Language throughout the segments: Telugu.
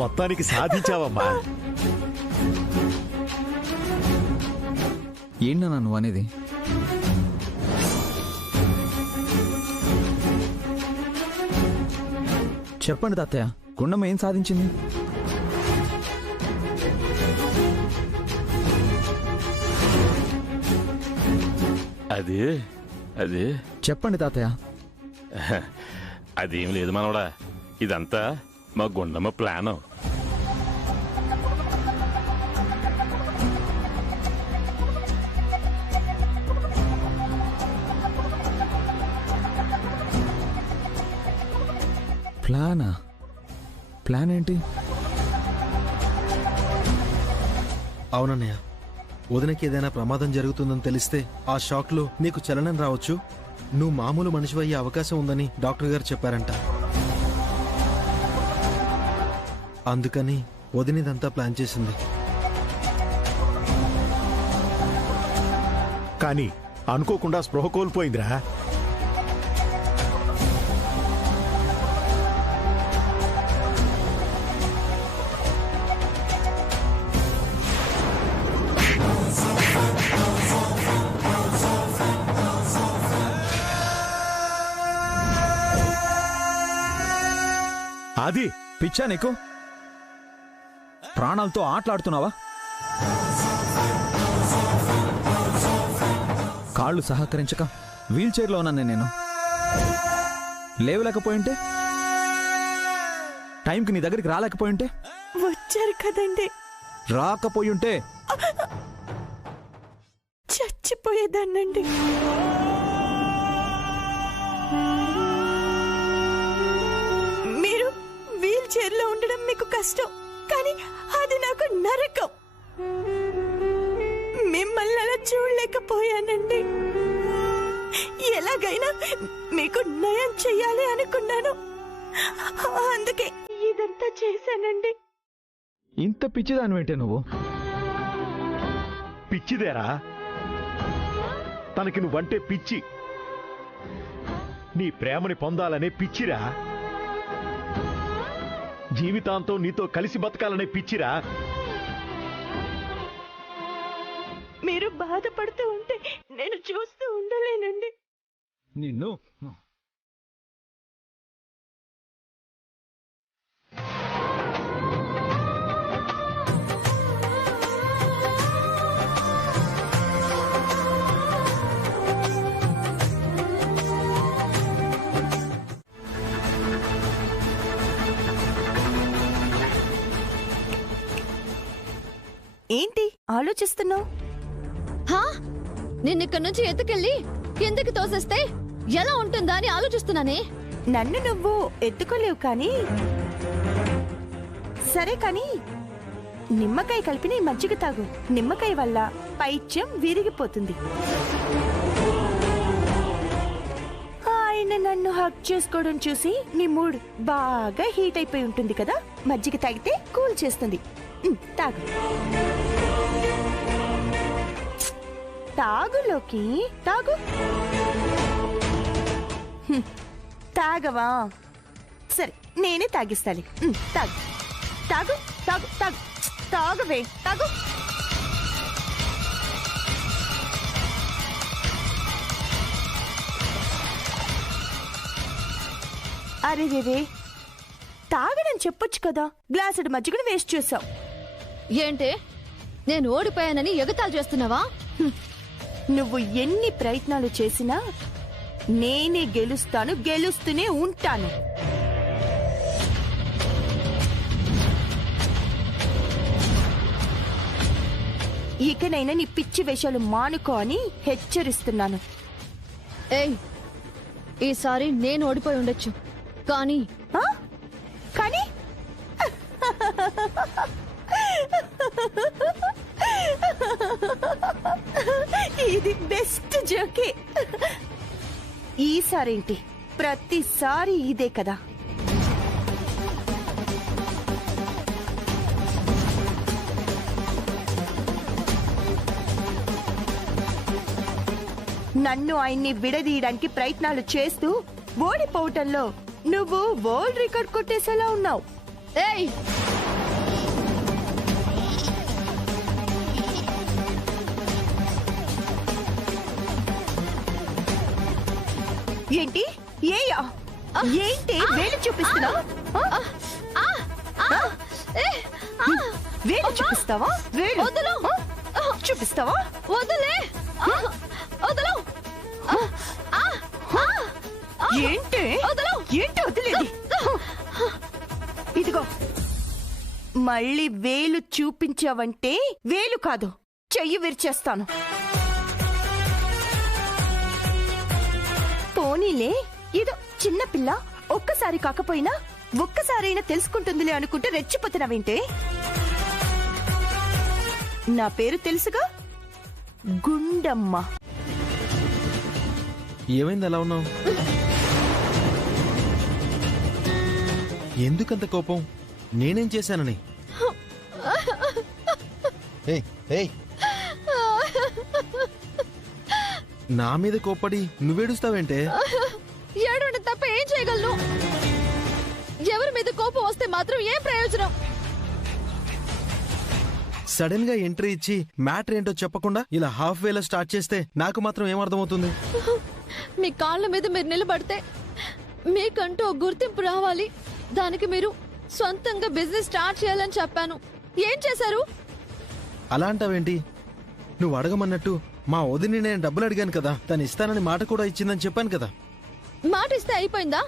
మొత్తానికి సాధించావమ్మా. ఏంటన్నా నువ్వు అనేది? చెప్పండి తాతయ్య, గుండమ్మ ఏం సాధించింది? అది చెప్పండి తాతయ్య. అదేం లేదు మనవడా, ఇదంతా మా గుండమ్మ ప్లాను. ప్లానా? ప్లాన్ ఏంటి? అవునన్నయ్య, వదినకి ఏదైనా ప్రమాదం జరుగుతుందని తెలిస్తే ఆ షాక్లో నీకు చలనం రావచ్చు, నువ్వు మామూలు మనిషి అయ్యే అవకాశం ఉందని డాక్టర్ గారు చెప్పారంట. అందుకని వదినిదంతా ప్లాన్ చేసింది. కానీ అనుకోకుండా స్పృహ కోల్పోయిందిరా. అది పిచ్చా నీకు? ప్రాణాలతో ఆటలాడుతున్నావా? కాళ్ళు సహకరించక వీల్ చైర్లో ఉన్నాను నేను. లేవలేకపోయింటే, టైంకి నీ దగ్గరికి రాలేకపోయింటే, వచ్చారు కదండి, రాకపోయింటే చచ్చిపోయేదాన్నండి. మీరు వీల్ చైర్లో ఉండడం మీకు కష్టం, కానీ అది నాకు నరకం. మిమ్మల్ని అలా చూడలేకపోయానండి. ఎలాగైనా మీకు నయం చెయ్యాలి అనుకున్నాను, అందుకే ఇదంతా చేశానండి. ఇంత పిచ్చిదానివేంటే నువ్వు? పిచ్చిదేరా, తనకి నువ్వంటే పిచ్చి. నీ ప్రేమని పొందాలనే పిచ్చిరా, జీవితాంతం నీతో కలిసి బతకాలనే పిచ్చిరా. మీరు బాధపడుతూ ఉంటే నేను చూస్తూ ఉండలేనండి. నిన్ను ఏంటి ఆలోచిస్తున్నావు? నిన్నిక్కడి నుంచి ఎత్తుకెళ్ళి కిందకి తోసేస్తే ఎలా ఉంటుందా అని ఆలోచిస్తున్నానే. నన్ను నువ్వు ఎత్తుకోలేవు కానీ సరే, కానీ నిమ్మకాయ కలిపిన ఈ మజ్జిగ తాగు. నిమ్మకాయ వల్ల పైత్యం విరిగిపోతుంది. ఆయన నన్ను హక్ చేసుకోవడం చూసి నీ మూడ్ బాగా హీట్ అయిపోయి ఉంటుంది కదా, మజ్జిగ తాగితే కూల్ చేస్తుంది. తాగు తాగులోకి తాగు. తాగవా? సరే, నేనే తాగిస్తాలి. తాగు తాగు తాగు తాగు తాగవే, తాగు. అరే రే, తాగడని చెప్పొచ్చు కదా, గ్లాసుడు మజ్జిగను వేస్ట్ చేసావు. ఏంటే, నేను ఓడిపోయానని ఎగతాళి చేస్తున్నావా? నువ్వు ఎన్ని ప్రయత్నాలు చేసినా నేనే గెలుస్తాను, గెలుస్తూనే ఉంటాను. ఇకనైనా నీ పిచ్చి వేషాలు మానుకో అని హెచ్చరిస్తున్నాను. ఏయ్, ఈసారి నేను ఓడిపోయి ఉండొచ్చు, కానీ కానీ ఇది బెస్ట్ జోకే. ఈసారేంటి, ప్రతిసారి ఇదే కదా. నన్ను ఆయన్ని విడదీయడానికి ప్రయత్నాలు చేస్తూ ఓడిపోవటంలో నువ్వు వరల్డ్ రికార్డ్ కొట్టేసేలా ఉన్నావు. ఏయ్, ఏంటి ఏయా ఏంటి వేలు చూపిస్తున్నావు వేలు చూపిస్తావా వేలు వదలు. చూపిస్తావా వదలే. వదలు. ఏంటి వదలు. ఏంటి వదిలేది ఇదిగో మళ్ళీ వేలు చూపించావంటే వేలు కాదు చెయ్యి విరిచేస్తాను. పోనీలే ఏదో చిన్నపిల్ల ఒక్కసారి కాకపోయినా ఒక్కసారైనా తెలుసుకుంటుందిలే అనుకుంటే రెచ్చిపోతున్నావేంటే? నా పేరు తెలుసుగా, గుండమ్మ. ఏమైంది అలా ఉన్నావు? ఎందుకంత కోపం? నేనేం చేశానని? ఏయ్, ఏయ్. నా మీద కోప్పడి నువ్వేడుస్తావేంటే? ఏడవడం తప్ప ఏం చేయగలను? ఎవరి మీద కోపం వస్తే మాత్రం ఏం ప్రయోజనం? సడన్ గా ఎంట్రీ ఇచ్చి మ్యాటర్ ఏంటో చెప్పకుండా ఇలా హాఫ్ వేలో స్టార్ట్ చేస్తే నాకు మాత్రం ఏమర్థమవుతుంది? మీ కాళ్ళ మీద మీరు నిలబడితే మీకంటూ ఒక గుర్తింపు రావాలి. దానికి మీరు సొంతంగా బిజినెస్ స్టార్ట్ చేయాలని చెప్పాను. ఏం చేశారు? అలా అంటావేంటి? నువ్వు అడగమన్నట్టు మా వదిని నేను డబ్బులు అడిగాను కదా, తను ఇస్తానని మాట కూడా ఇచ్చిందని చెప్పాను కదా. మాట ఇస్తే అయిపోయిందా?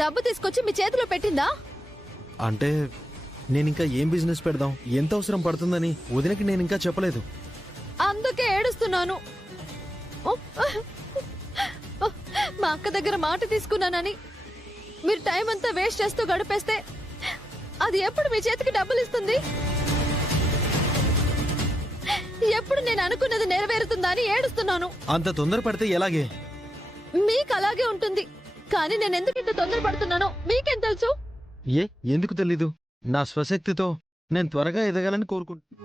డబ్బు తీసుకొచ్చి మీ చేతిలో పెట్టిందా? అంటే నేనింకా ఏం బిజినెస్ పెడదాం, ఎంత అవసరం పడుతుందని వదినకి నేను ఇంకా చెప్పలేదు. అందుకే ఏడుస్తున్నాను. మా అక్క దగ్గర మాట తీసుకున్నానని మీరు టైం అంతా వేస్ట్ చేస్తూ గడిపేస్తే అది ఎప్పుడు మీ చేతికి డబ్బులు ఇస్తుంది? ఎప్పుడు నేను అనుకున్నది నెరవేరుతుందా అని ఏడుస్తున్నాను. అంత తొందరపడితే ఎలాగే? మీకు అలాగే ఉంటుంది, కానీ నేను ఎందుకు ఇంత తొందరపడుతున్నానో మీకేం తెలుసు? ఎందుకు తెలీదు? నా స్వశక్తితో నేను త్వరగా ఎదగాలని కోరుకుంటున్నా.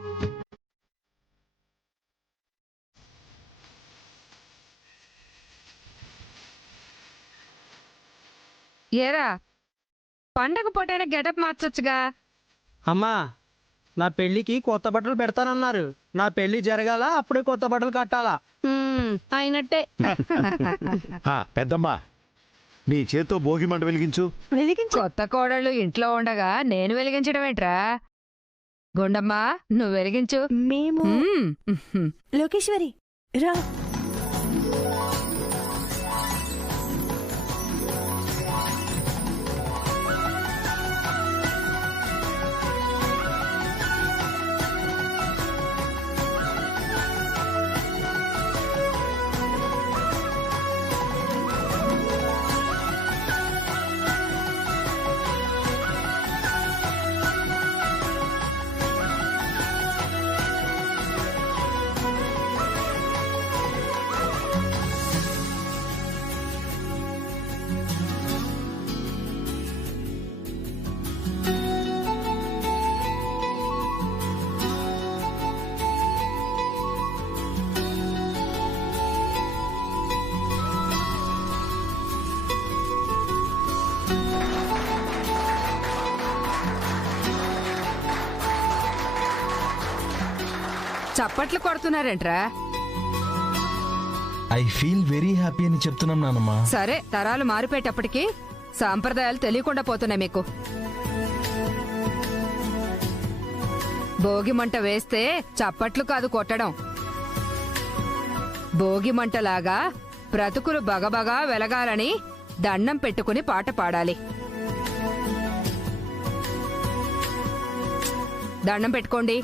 ఏరా పండగ పూటైనా గెటప్ మార్చొచ్చుగా. అమ్మా, నా పెళ్లికి కొత్త బట్టలు పెడతానన్నారు. నా పెళ్లి జరగాల, అప్పుడే కొత్త బట్టలు కట్టాలా? అయినట్టే. పెద్దమ్మా, నీ చేత్తో భోగి మంట వెలిగించు. కొత్త కోడళ్ళు ఇంట్లో ఉండగా నేను వెలిగించడం ఏంట్రా? గుండమ్మా, నువ్వు వెలిగించు. మేము లోకేశ్వరి రా. చప్పట్లు కొడుతున్నారేంట్రా? ఐ ఫీల్ వెరీ హ్యాపీ అని చెప్తున్నాం నానమ్మా. సరే, తరాలు మారిపోయేటప్పటికి సాంప్రదాయాలు తెలియకుండా పోతున్నాయి మీకు. భోగి మంట వేస్తే చప్పట్లు కాదు కొట్టడం. భోగి మంటలాగా బ్రతుకులు బగబగా వెలగాలని దండం పెట్టుకుని పాట పాడాలి. దండం పెట్టుకోండి.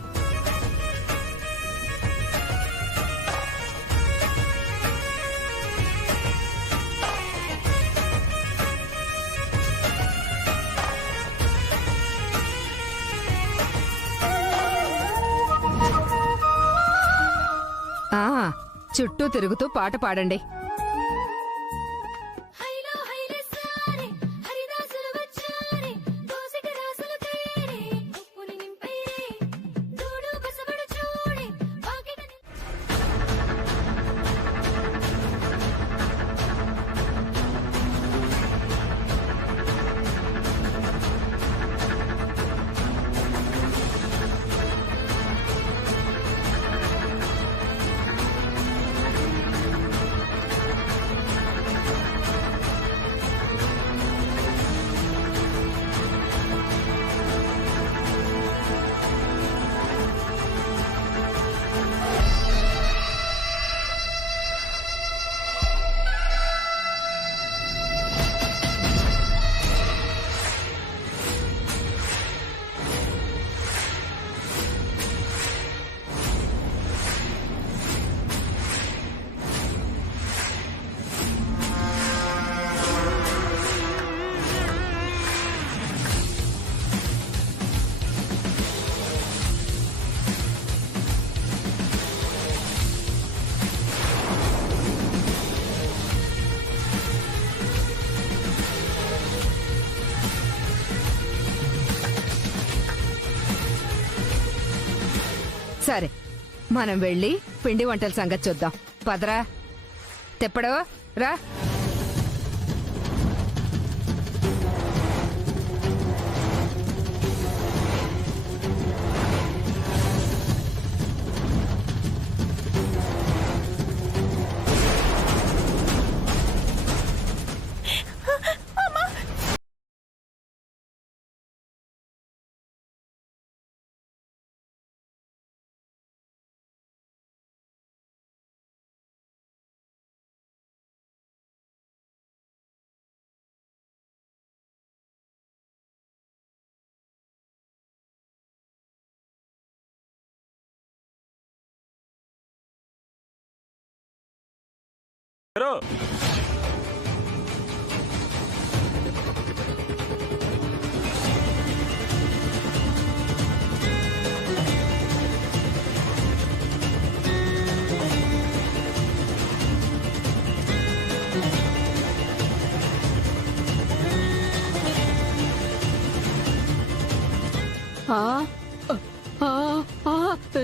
చుట్టూ తిరుగుతూ పాట పాడండి. సరే మనం వెళ్ళి పిండి వంటల సంగతి చూద్దాం. పదరా తెప్పడు రా.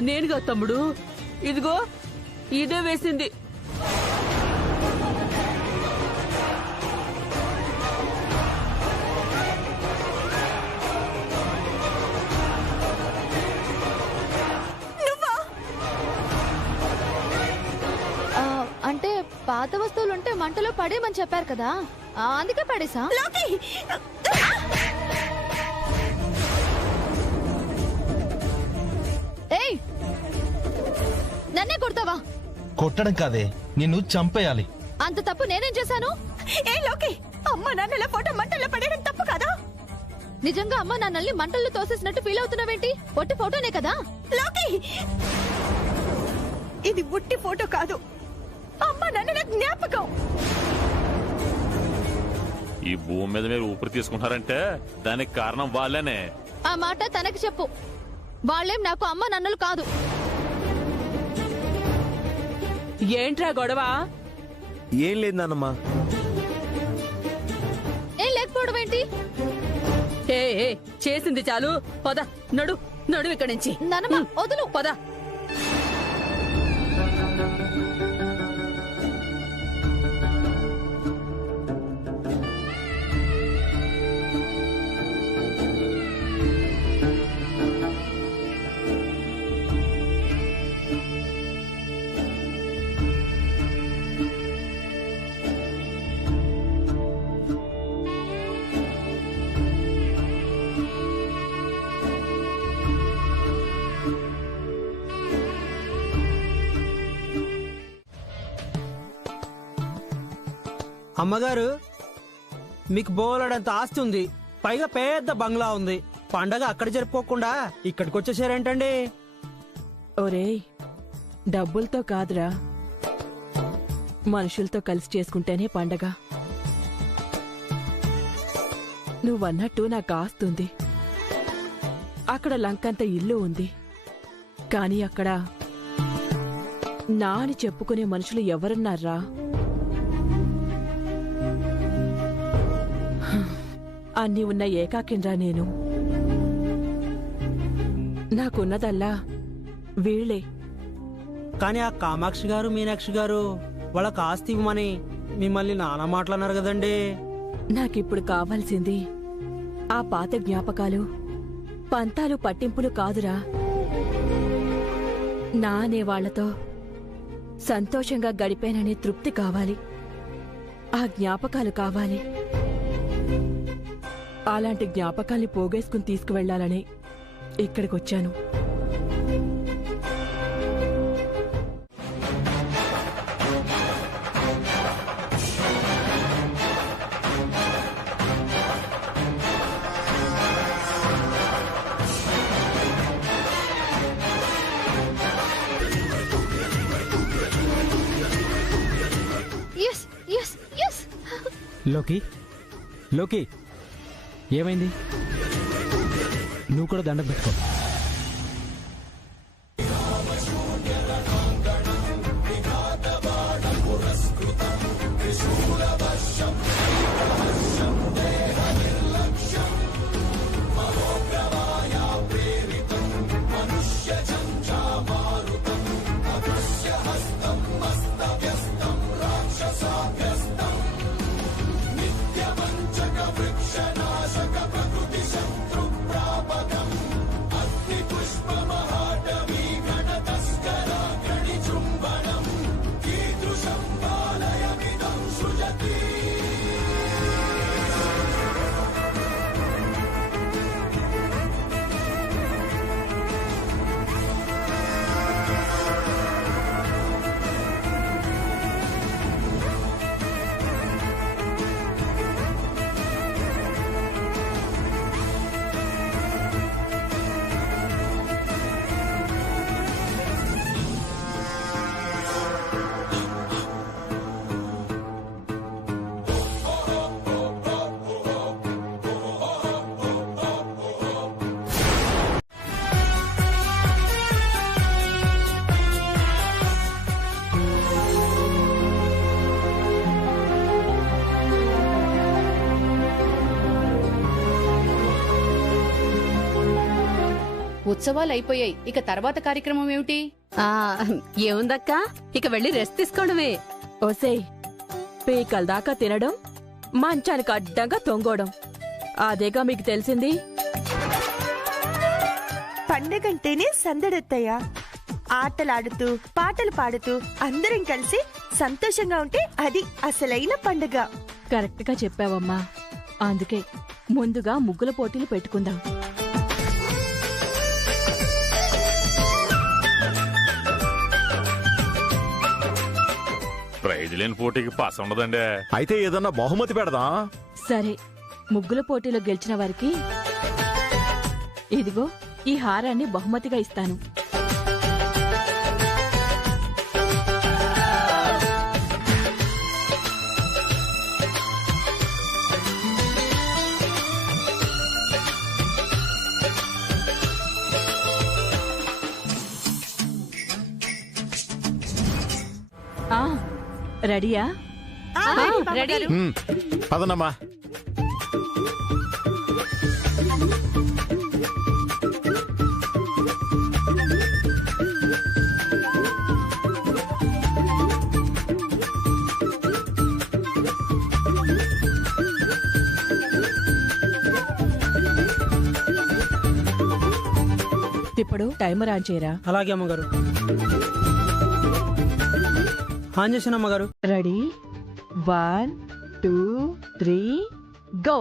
నేనుగా తమ్ముడు, ఇదిగో ఇదే వేసింది. అంటే పాత వస్తువులుంటే మంటలో పడేమని చెప్పారు కదా, అందుకే పడేసా. ఏయ్, నన్నే కొడతావా? కొట్టడం కాదే, నిన్ను చంపేయాలి. అంత తప్పు నేనేం చేశాను? ఏ లోకి, అమ్మ నాన్నల ఫోటో మంటల్లో పడేయడం తప్పు కదా? నిజంగా అమ్మ నాన్నల్ని మంటల్లో తోసేసినట్టు ఫీల్ అవుతున్నావేంటి? ఒట్టి ఫోటోనే కదా. లోకి, ఇది ఉట్టి ఫోటో కాదు, అమ్మ నాన్నల జ్ఞాపకం. ఈ భూమి మీద మీరు ఊపిరి తీసుకుంటారంటే దానికి కారణం వాళ్ళనే. ఆ మాట తనకి చెప్పు. వాళ్ళేం నాకు అమ్మ నాన్నలు కాదు. ఏంట్రా గొడవ? ఏం లేదు నాన్నమ్మా. ఏం లేకపోవడం ఏంటి? ఏ చేసింది చాలు, పద. నడు నడు ఇక్కడి నుంచి. నానమ్మ వదులు. పద. అమ్మగారు, మీకు బోలెడంత ఆస్తి ఉంది, పైగా పెద్ద బంగ్లా ఉంది. పండగ అక్కడ జరుపుకోకుండా ఇక్కడికి వచ్చేసారేంటండి? ఒరేయ్, డబ్బులతో కాదురా, మనుషులతో కలిసి చేసుకుంటేనే పండగ. నువ్వన్నట్టు నాకు ఆస్తుంది, అక్కడ లంకంత ఇల్లు ఉంది. కాని అక్కడ నా అని చెప్పుకునే మనుషులు ఎవరున్నారా? అన్నీ ఉన్న ఏకాకిండ్రా నేను. నాకున్నదల్లా వీళ్లే. కానీ ఆ కామాక్షి గారు, మీనాక్షి గారు వాళ్ళకి ఆస్తి ఇవ్వమని మిమ్మల్ని నానా మాట్లాడినారు కదండి. నాకిప్పుడు కావాల్సింది ఆ పాత జ్ఞాపకాలు, పంతాలు, పట్టింపులు కాదురా. నా అనే వాళ్లతో సంతోషంగా గడిపాననే తృప్తి కావాలి. ఆ జ్ఞాపకాలు కావాలి. అలాంటి జ్ఞాపకాల్ని పోగేసుకుని తీసుకువెళ్లాలని ఇక్కడికొచ్చాను. లోకి, లోకి, ఏమైంది? నువ్వు కూడా దండం పెట్టుకో. మనుష్య ఉత్సవాలు అయిపోయాయి, ఇక తర్వాత కార్యక్రమం ఏమిటి? ఏముందక్క, ఇక వెళ్ళి రెస్ట్ తీసుకోవడమే. ఓసేయ్, పీకల దాకా తినడం, మంచానికి అడ్డంగా తొంగోవడం, అదేగా మీకు తెలిసింది. పండగంటేనే సందడత్తయ్యా. ఆటలాడుతూ పాటలు పాడుతూ అందరం కలిసి సంతోషంగా ఉంటే అది అసలైన పండగ. కరెక్ట్ గా చెప్పావమ్మా. అందుకే ముందుగా ముగ్గుల పోటీలు పెట్టుకుందాం. ప్రైజ్ లేని పోటీకి పాస్ ఉండదండి. అయితే ఏదన్నా బహుమతి పెడదాం. సరే, ముగ్గుల పోటీలో గెలిచిన వారికి ఇదిగో ఈ హారాన్ని బహుమతిగా ఇస్తాను. రెడీయా? రెడీ. పదనమ్మా. ఇప్పుడు టైమర్ ఆన్ చేయరా. అలాగే అమ్మగారు. ఆన్ చేసిన అమ్మగారు. Ready, 1 2 3 go.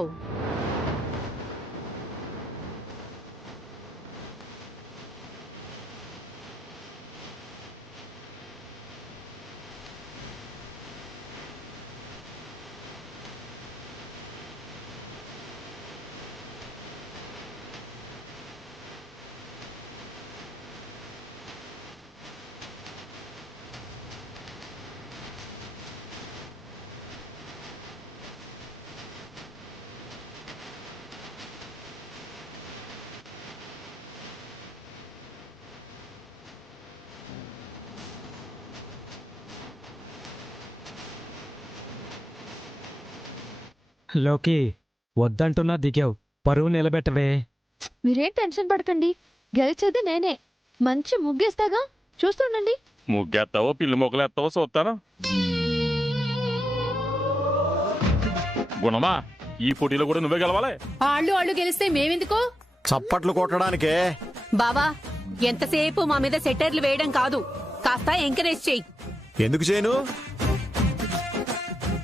లోకి వద్దంటున్నా దిగావు, పరువు నిలబెట్టవే. మీరేం టెన్షన్ పడకండి, గెలిచేది నేనే. మంచి ముగ్గేస్తాగా, చూస్తుండండి. ముగ్గేస్తావో పిల్లి మొక్కలేస్తావో చూస్తాను. గుణమా, ఈ పోటీలో కూడా నువ్వే గెలవాలి. ఆళ్ళు గెలిస్తే మేమెందుకు? చప్పట్లు కొట్టడానికే. బావా, ఎంతసేపు మా మీద సెటర్లు వేయడం కాదు, కాస్త ఎంకరేజ్ చెయ్యి. ఎందుకు చేయను?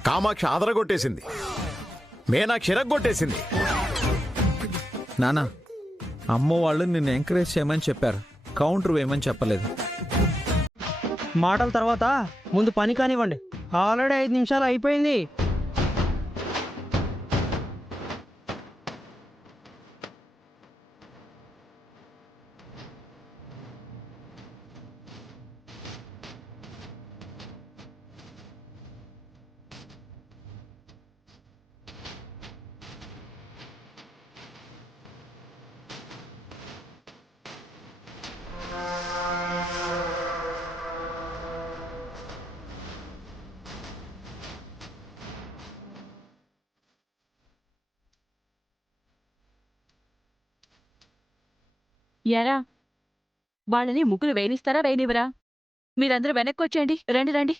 కామాక్షి ఆదరగొట్టేసింది, మీనాక్షి కొట్టేసింది. నానా, అమ్మ వాళ్ళు నిన్ను ఎంకరేజ్ చేయమని చెప్పారు, కౌంటర్ వేయమని చెప్పలేదు. మాటల తర్వాత ముందు పని కానివ్వండి. ఆల్రెడీ 5 నిమిషాలు అయిపోయింది. ఎరా, వాళ్ళని ముగ్గులు వేయనిస్తారా వేయనివరా? మీరందరూ వెనక్కి వచ్చేయండి. రండి రండి.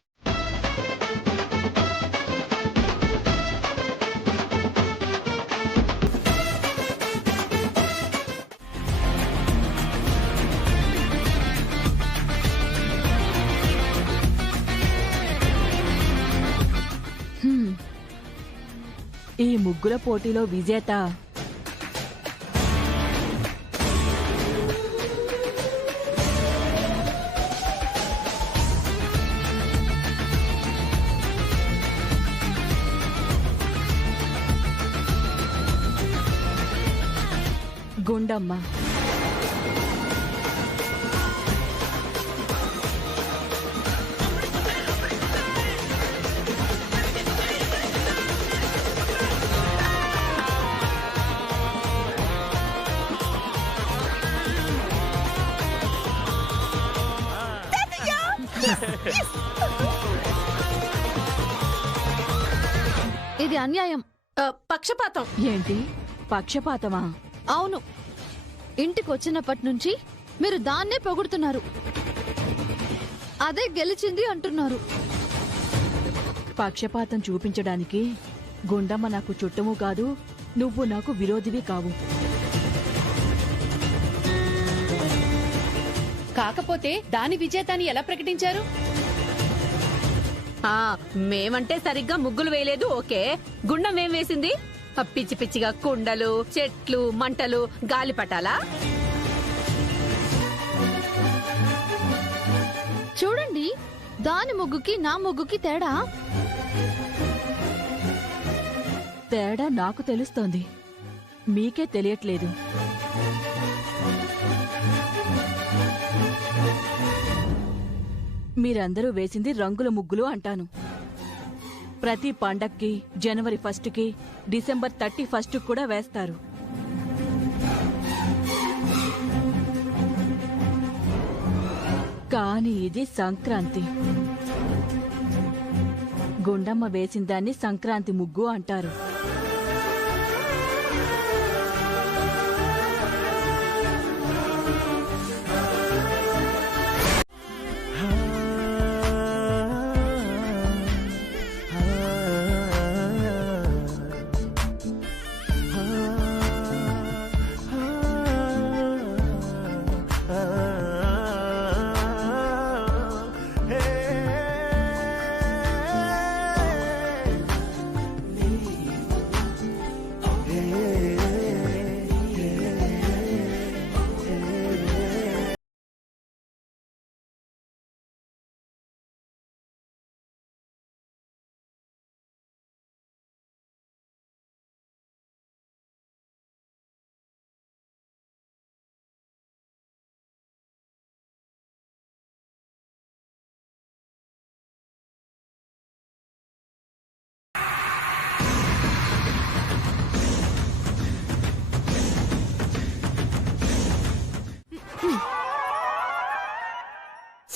ఈ ముగ్గుల పోటీలో విజేత గుండమ్మ. ఇది అన్యాయం. పక్షపాతం. ఏంటి పక్షపాతమా? అవును, ఇంటికి వచ్చినప్పటి నుంచి మీరు దాన్నే పొగుడుతున్నారు. అదే గెలిచింది అంటున్నారు. పక్షపాతం చూపించడానికి గుండమ్మ నాకు చుట్టము కాదు, నువ్వు నాకు విరోధివి కావు. కాకపోతే దాని విజేతాన్ని ఎలా ప్రకటించారు? మేమంటే సరిగ్గా ముగ్గులు వేయలేదు, ఓకే. గుండం ఏం వేసింది? పిచ్చి పిచ్చిగా కుండలు, చెట్లు, మంటలు, గాలిపటాలా? చూడండి, దాని ముగ్గుకి నా ముగ్గుకి తేడా. తేడా నాకు తెలుస్తోంది, మీకే తెలియట్లేదు. మీరందరూ వేసింది రంగుల ముగ్గులు అంటాను. ప్రతి పండక్కి జనవరి 1కి, డిసెంబర్ 31 కూడా వేస్తారు. కానీ ఇది సంక్రాంతి. గుండమ్మ వేసిన దాన్ని సంక్రాంతి ముగ్గు అంటారు.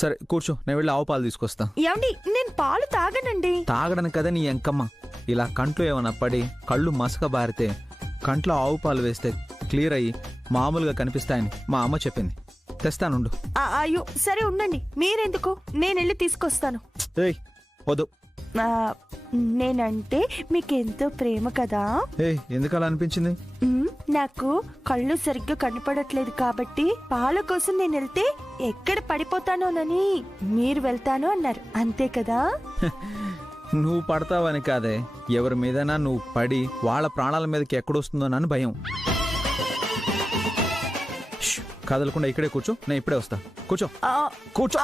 సరే కూర్చో, నేను వెళ్ళి ఆవు పాలు తీసుకొస్తా. ఏమండి, నేను పాలు తాగనండి. తాగడానికి కదా నీ ఎంకమ్మ. ఇలా కంట్లో ఏమైనా పడి కళ్ళు మసక బారితే కంట్లో ఆవు పాలు వేస్తే క్లియర్ అయ్యి మామూలుగా కనిపిస్తాయని మా అమ్మ చెప్పింది. తెస్తానుండు. అయ్యో సరే ఉండండి, మీరెందుకు, నేను వెళ్ళి తీసుకొస్తాను. ఏయ్ వద్దు. నేనంటే మీకెంతో ప్రేమ కదా. ఎందుకు అలా అనిపించింది? నాకు కళ్ళు సరిగ్గా కనపడట్లేదు కాబట్టి పాల కోసం నేను వెళ్తే ఎక్కడ పడిపోతానోనని మీరు వెళ్తాను అన్నారు, అంతే కదా. నువ్వు పడతావని కాదే, ఎవరి మీదైనా నువ్వు పడి వాళ్ళ ప్రాణాల మీదకి ఎక్కడొస్తుందోనని భయం. కదలకుండా ఇక్కడే కూర్చో, నేను ఇప్పుడే వస్తా. కూర్చో కూర్చో.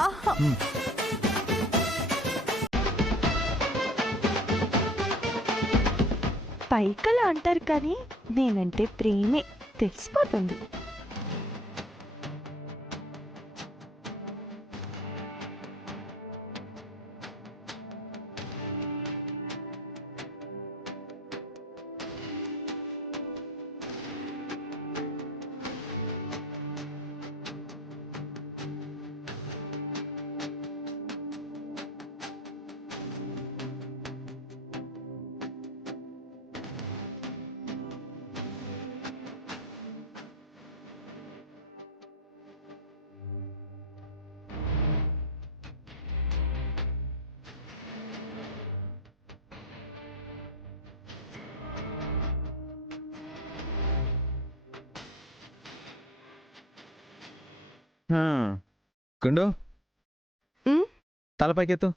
పైకలా అంటారు కానీ నేనంటే ప్రేమే తెలిసిపోతుంది. గుండు, తలపైకెత్తు.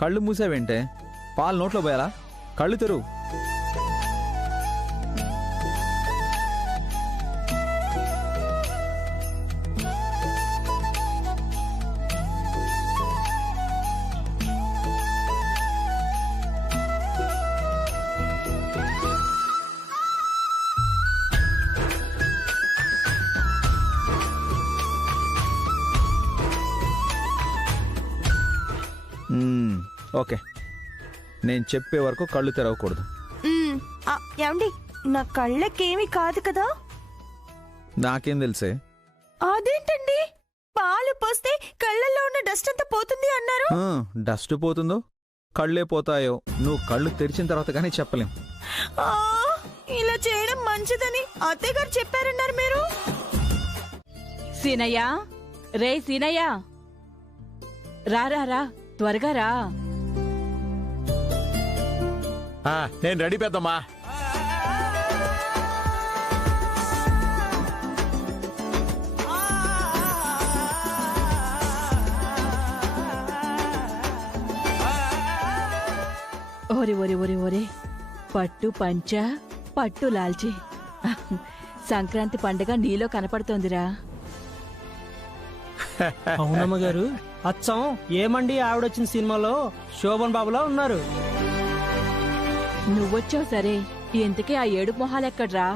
కళ్ళు మూసావేంటే? పాలు నోట్లో పోయాలా? కళ్ళు తెరువు. ఓకే, నేను చెప్పే వరకు కళ్ళు తెరవకూడదు. ఏమండి, నా కళ్ళకేమీ కాదు కదా. నాకేం తెలుసే? అదేంటండి, పాలు పోస్తే కళ్ళల్లో ఉన్న డస్ట్ అంతా పోతుంది అన్నారు. డస్ట్ పోతుందో కళ్ళే పోతాయో నువ్వు కళ్ళు తెరిచిన తర్వాత కానీ చెప్పలేం. ఆ, ఇలా చేయడం మంచిదని అత్తయ్య గారు చెప్పారన్నారు మీరు. సీనయ్య, రే సీనయ్య, రా రా రా, త్వరగా రా. నేను రెడీ పెద్దమ్మా. ఓరి ఓరి ఓరి ఓరే, పట్టు పంచ, పట్టు లాల్చి. సంక్రాంతి పండుగ నీలో కనపడుతోందిరా. అవునమ్మ గారు, అచ్చం ఏమండి ఆవిడొచ్చిన సినిమాలో శోభన్ బాబులా ఉన్నారు. నువ్వొచ్చావు సరే, ఇంతకీ ఆ ఏడుపు మొహాలెక్కడ్రా?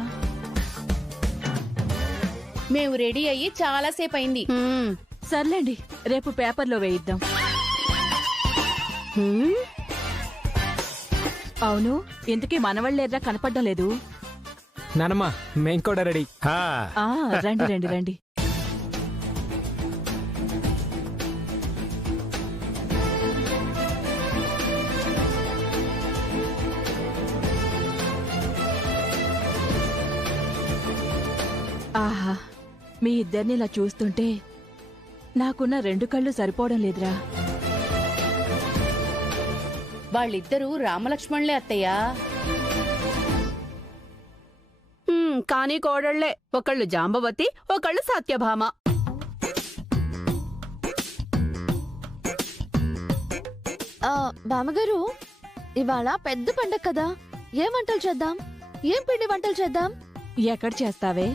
మేము రెడీ అయ్యి చాలా సేపు అయింది. సర్లేండి, రేపు పేపర్లో వేయిద్దాం. అవును, ఇంతకీ మనవాళ్ళేరా కనపడడం లేదు. నానమ్మా, మేం కూడా రెడీ. ఆ రండి రండి రండి. ఆహా, మీ ఇద్దరిని ఇలా చూస్తుంటే నాకున్న 2 కళ్ళు సరిపోవడం లేదురా. వాళ్ళిద్దరూ రామలక్ష్మణులే అత్తయ్యా. కానీ కోడళ్లే, ఒకళ్ళు జాంబవతి, ఒకళ్ళు సత్యభామ. బామ్మగారు, ఇవాళ పెద్ద పండగ కదా, ఏం వంటలు చేద్దాం? ఏం పిండి వంటలు చేద్దాం? ఎక్కడ చేస్తావే?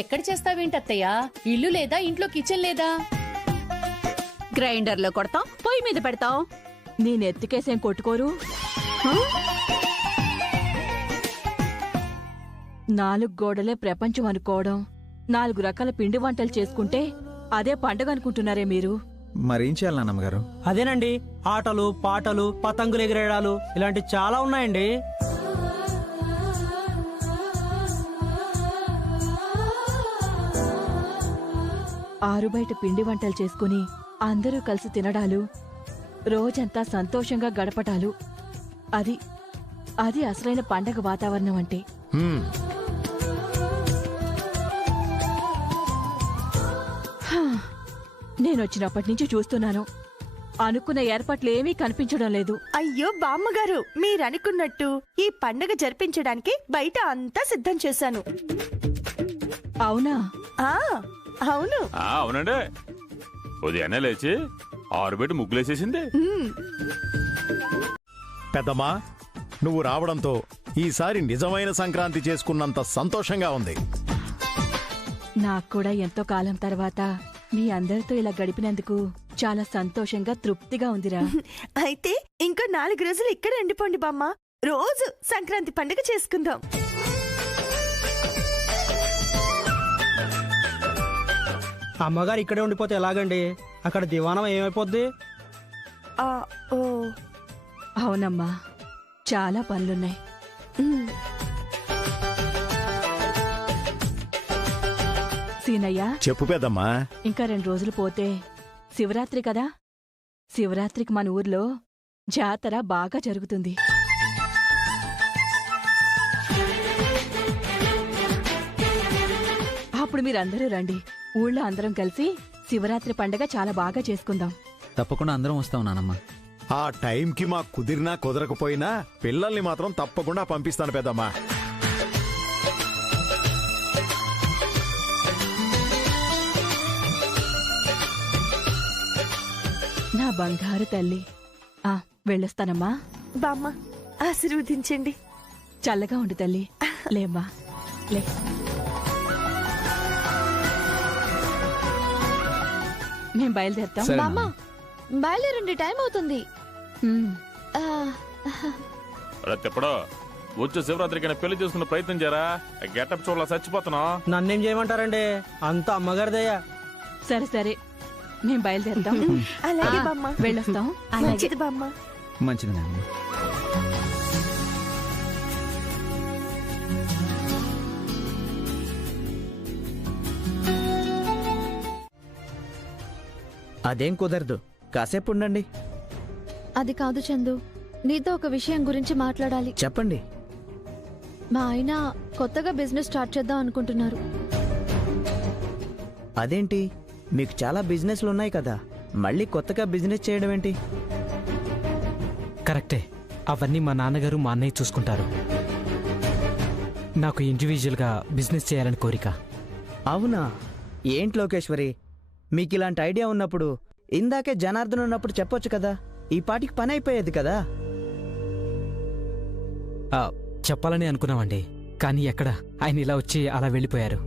ఎక్కడ చేస్తావేంటత్తయ్యా? ఇల్లు లేదా, ఇంట్లో కిచెన్ లేదా? గ్రైండర్లో కొడతాం, పొయ్యి మీద పెడతాం. నీ నెత్తికేసేం కొట్టుకోరు? 4 గోడలే ప్రపంచం అనుకోవడం, 4 రకాల పిండి వంటలు చేసుకుంటే అదే పండగ అనుకుంటున్నారే మీరు? మరేం చేయాలి నాన్నమ్మగారు? అదేనండి, ఆటలు పాటలు, పతంగులు ఎగిరేయడాలు, ఇలాంటి చాలా ఉన్నాయండి. ఆరుబయట పిండి వంటలు చేసుకుని అందరూ కలిసి తినడాలు, రోజంతా సంతోషంగా గడపటాలు, అది అది అసలైన పండగ వాతావరణం అంటే. నేనొచ్చినప్పటి నుంచి చూస్తున్నాను, అనుకున్న ఏర్పాట్లు ఏమీ కనిపించడం లేదు. అయ్యో బామ్మగారు, మీరనుకున్నట్టు ఈ పండగ జరిపించడానికి బయట అంతా సిద్ధం చేశాను. అవునా? అవును. అవునండి, ఉదయాన్నే లేచి ఆరుబెట్టి ముగ్గులేసేసింది. పెద్దమ్మా, నువ్వు రావడంతో ఈసారి నిజమైన సంక్రాంతి చేసుకున్నంత సంతోషంగా ఉంది. నాకు కూడా ఎంతో కాలం తర్వాత మీ అందరితో ఇలా గడిపినందుకు చాలా సంతోషంగా, తృప్తిగా ఉందిరా. అయితే ఇంకో 4 రోజులు ఇక్కడ ఉండిపోండి బామ్మ, రోజు సంక్రాంతి పండుగ చేసుకుందాం. అమ్మగారు ఇక్కడే ఉండిపోతే ఎలాగండి? అక్కడ దివాణం ఏమైపోద్ది? అవునమ్మా, చాలా పనులున్నాయి. సీనయ్య, చెప్పు పెద్దమ్మా. ఇంకా 2 రోజులు పోతే శివరాత్రి కదా. శివరాత్రికి మన ఊర్లో జాతర బాగా జరుగుతుంది. అప్పుడు మీరందరూ రండి, ఊళ్ళో అందరం కలిసి శివరాత్రి పండగ చాలా బాగా చేసుకుందాం. తప్పకుండా అందరం వస్తాం నానమ్మ. ఆ టైంకి మాకు కుదిరినా కుదరకపోయినా పిల్లల్ని మాత్రం తప్పకుండా పంపిస్తాను పెద్దమ్మా. నా బంగారు తల్లి, వెళ్ళొస్తానమ్మా. బామ్మ, ఆశీర్వదించండి. చల్లగా ఉండు తల్లి. లేమ్మా, లే. మేం బయలుదేరుతాం. బామ్మ, బయలుదేరండి, టైం అవుతుంది. ఎప్పుడో వచ్చే శివరాత్రికి పెళ్లి చేసుకునే ప్రయత్నం చేయరా? గెటప్ చూడలా చచ్చిపోతున్నా. నన్నేం చేయమంటారండి? అంతా అమ్మగారిదయ్యా. సరే సరే, మేం బయలుదేరుతాం. అలాగే బామ్మ, వెళ్ళొస్తాం. మంచిది బామ్మ. మంచిది నాన్న. అదేం కుదరదు, కాసేపు ఉండండి. అది కాదు చందు, నీతో ఒక విషయం గురించి మాట్లాడాలి. చెప్పండి. మా ఆయన కొత్తగా బిజినెస్ స్టార్ట్ చేద్దాం అనుకుంటున్నారు. అదేంటి, మీకు చాలా బిజినెస్లు ఉన్నాయి కదా, మళ్ళీ కొత్తగా బిజినెస్ చేయడం ఏంటి? కరెక్టే, అవన్నీ మా నాన్నగారు మా అన్నయ్య చూసుకుంటారు. నాకు ఇండివిజువల్గా బిజినెస్ చేయాలని కోరిక. అవునా? ఏంటి లోకేశ్వరి, మీకు ఇలాంటి ఐడియా ఉన్నప్పుడు ఇందాకే జనార్దన్ ఉన్నప్పుడు చెప్పొచ్చు కదా, ఈ పాటికి పని అయిపోయేది కదా. చెప్పాలని అనుకున్నామండి, కానీ ఎక్కడ, ఆయన ఇలా వచ్చి అలా వెళ్ళిపోయారు.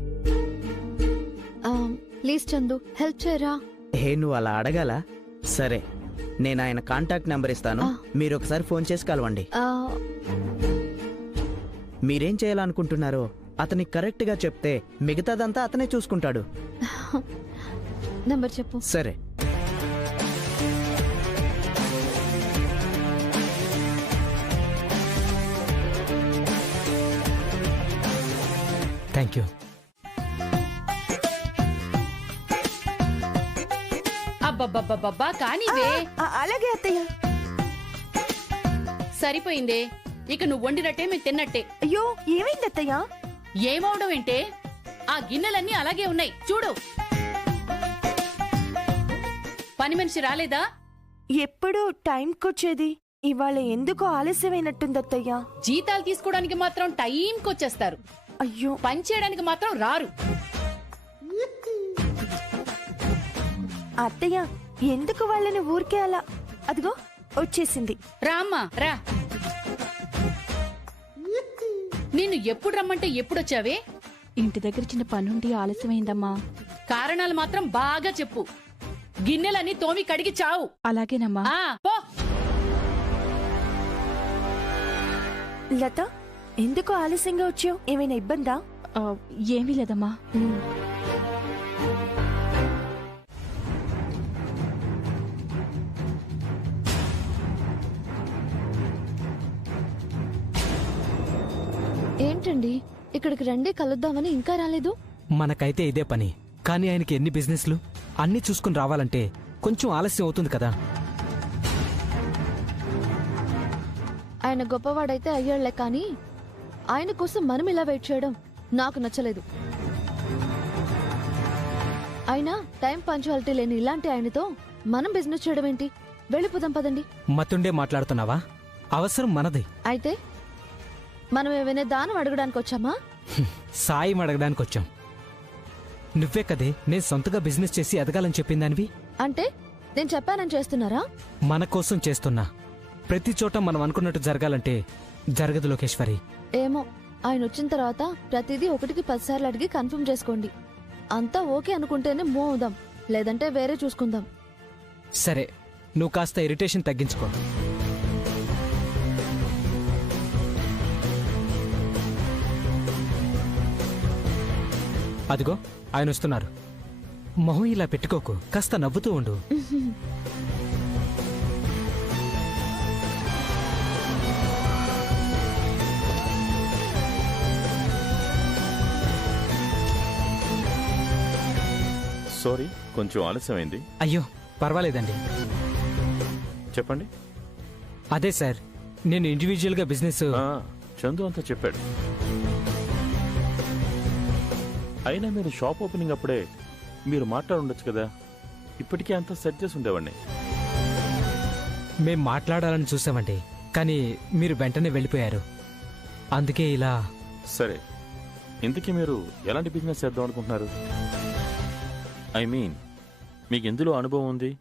ప్లీజ్ చందు, హెల్ప్ చేయరా. నువ్వు అలా అడగాల? సరే, నేను ఆయన కాంటాక్ట్ నెంబర్ ఇస్తాను, మీరు ఒకసారి ఫోన్ చేసి కలవండి. మీరేం చేయాలనుకుంటున్నారో అతనికి కరెక్ట్గా చెప్తే మిగతాదంతా అతనే చూసుకుంటాడు. నంబర్ చెప్పు. సరే, థ్యాంక్ యూ. అబ్బబ్బబ్బబ్బా కానివే. అలాగే అత్తయ్య. సరిపోయిందే, ఇక నువ్వు వండినట్టే మేము తిన్నట్టే. అయ్యో, ఏమైంది అత్తయ్య? ఏమవడం ఏంటే, ఆ గిన్నెలన్నీ అలాగే ఉన్నాయి చూడు. పని మనిషి రాలేదా? ఎప్పుడు టైంకొచ్చేది, ఇవాళ ఎందుకో ఆలస్యమైనట్టుంది అత్తయ్య. జీతాలు తీసుకోవడానికి మాత్రం టైంకొచ్చేస్తారు, అయ్యో పని చేయడానికి మాత్రం రారు. అత్తయ్య, ఎందుకు వాళ్ళని ఊరికే అలా? అదిగో వచ్చేసింది. రామ్మా రా. నిన్ను ఎప్పుడు రమ్మంటే ఎప్పుడొచ్చావే? ఇంటి దగ్గర చిన్న పనుండి ఆలస్యమైందమ్మా. కారణాలు మాత్రం బాగా చెప్పు. గిన్నెలన్నీ తోమి కడిగి చావు. అలాగేనమ్మా. పో. లత, ఎందుకు ఆలస్యంగా వచ్చావు? ఏమైనా ఇబ్బందా? ఏమీ లేదమ్మా. ఏంటండి, ఇక్కడికి రండి కలుద్దామని ఇంకా రాలేదు? మనకైతే ఇదే పని, కానీ ఆయనకి ఎన్ని బిజినెస్లు, అన్నీ చూసుకుని రావాలంటే కొంచెం ఆలస్యం అవుతుంది కదా. ఆయన గొప్పవాడైతే అయ్యాళ్లే, కానీ ఆయన కోసం మనం ఇలా వెయిట్ చేయడం నాకు నచ్చలేదు. అయినా టైం పంచువాలిటీ లేని ఇలాంటి ఆయనతో మనం బిజినెస్ చేయడం ఏంటి? వెళ్ళిపోదాం పదండి. మతుండే మాట్లాడుతున్నావా? అవసరం మనది. అయితే మనం ఏమైనా దానం అడగడానికి వచ్చామా? సాయం అడగడానికి వచ్చాం. నువ్వే కదే నేను సొంతగా బిజినెస్ చేసి ఎదగాలని చెప్పిందానివి. అంటే నేను చెప్పానని చేస్తున్నారా? మన కోసం చేస్తున్నా. ప్రతి చోట మనం అనుకున్నట్టు జరగాలంటే జరగదు లోకేశ్వరి. ఏమో, ఆయన వచ్చిన తర్వాత ప్రతిదీ 1కి 10 సార్లు అడిగి కన్ఫర్మ్ చేసుకోండి. అంతా ఓకే అనుకుంటేనే మూవ్ అవుదాం, లేదంటే వేరే చూసుకుందాం. సరే, నువ్వు కాస్త ఇరిటేషన్ తగ్గించుకో. అదిగో ఆయన వస్తున్నారు. మొహం ఇలా పెట్టుకోకు, కాస్త నవ్వుతూ ఉండు. సారీ, కొంచెం ఆలస్యమైంది. అయ్యో పర్వాలేదండి. చెప్పండి. అదే సార్, నేను ఇండివిజువల్గా బిజినెస్. చందు అంతా చెప్పాడు. అయినా మీరు షాప్ ఓపెనింగ్ అప్పుడే మీరు మాట్లాడుండొచ్చు కదా, ఇప్పటికే అంతా సెట్ చేసి ఉండేవాడిని. మేం మాట్లాడాలని చూసామండి, కానీ మీరు వెంటనే వెళ్ళిపోయారు. అందుకే ఇలా. సరే, ఇంతకీ మీరు ఎలాంటి బిజినెస్ చేద్దాం అనుకుంటున్నారు? ఐ మీన్, మీకు ఎందులో అనుభవం ఉంది?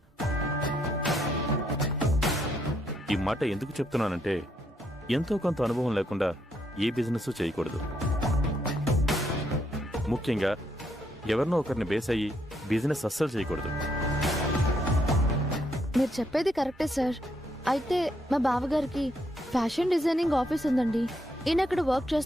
ఈ మాట ఎందుకు చెప్తున్నానంటే, ఎంతో కొంత అనుభవం లేకుండా ఏ బిజినెస్ చేయకూడదు. ముఖ్యంగా ఎవరినో ఒకరిని బేస్ అయ్యి బిజినెస్ అస్సలు చేయకూడదు. మీరు చెప్పేది కరెక్టే సార్. అయితే మా బావగారికి ఫ్యాషన్ డిజైనింగ్ ఆఫీస్ ఉందండి. ఈయన అక్కడ వర్క్ చేస్తారు.